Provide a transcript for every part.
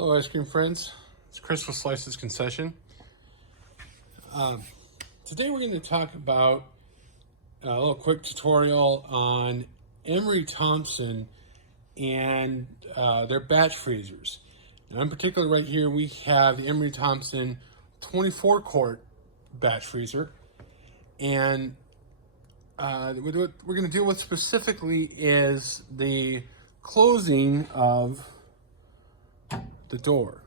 Hello, ice cream friends. It's Chris with Slices Concession. Today we're going to talk about a little quick tutorial on Emery Thompson and their batch freezers. Now, in particular, right here we have the Emery Thompson 24-quart batch freezer, and what we're going to deal with specifically is the closing of the door.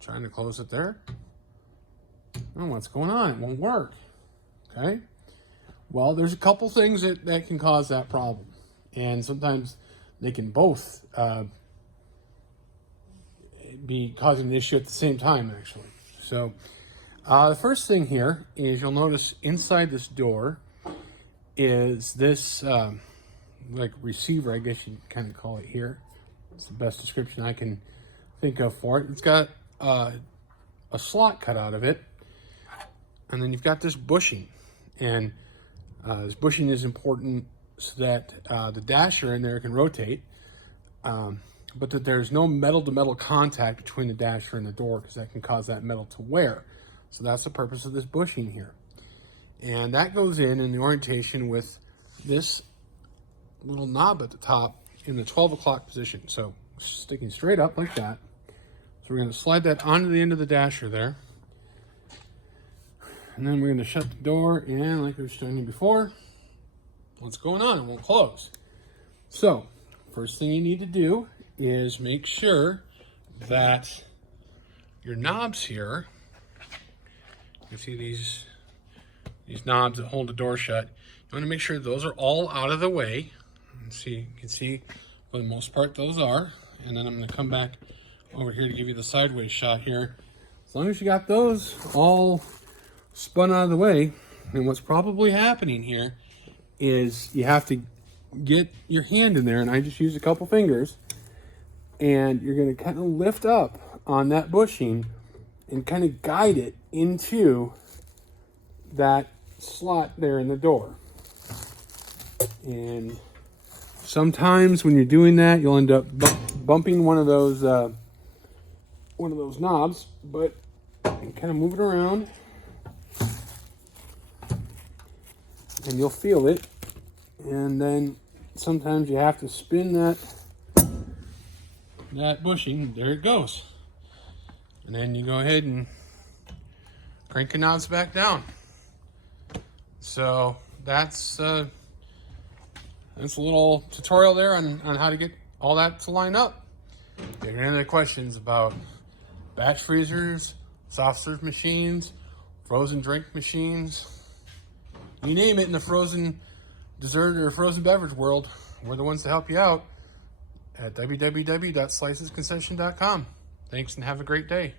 Trying to close it there. Oh, what's going on? It won't work. Okay. Well, there's a couple things that can cause that problem. And sometimes they can both be causing an issue at the same time, actually. So the first thing here is you'll notice inside this door is this like receiver, I guess you'd kind of call it here. It's the best description I can think of for it. It's got a slot cut out of it, and then you've got this bushing, and this bushing is important so that the dasher in there can rotate, but that there's no metal-to-metal contact between the dasher and the door, because that can cause that metal to wear. So that's the purpose of this bushing here, and that goes in the orientation with this little knob at the top in the 12 o'clock position. So sticking straight up like that. So we're going to slide that onto the end of the dasher there. And then we're going to shut the door, and like I was showing you before, what's going on? It won't close. So first thing you need to do is make sure that your knobs here, you see these knobs that hold the door shut, you want to make sure those are all out of the way. See, you can see for the most part those are, and then I'm going to come back over here to give you the sideways shot here. As long as you got those all spun out of the way, and what's probably happening here is you have to get your hand in there, and I just use a couple fingers, and you're going to kind of lift up on that bushing and kind of guide it into that slot there in the door. And sometimes when you're doing that, you'll end up bumping one of those knobs, but kind of move it around, and you'll feel it. And then sometimes you have to spin that bushing. There it goes. And then you go ahead and crank the knobs back down. So that's a little tutorial there on how to get all that to line up. If you have any other questions about batch freezers, soft serve machines, frozen drink machines, you name it in the frozen dessert or frozen beverage world, we're the ones to help you out at www.slicesconcession.com. Thanks and have a great day.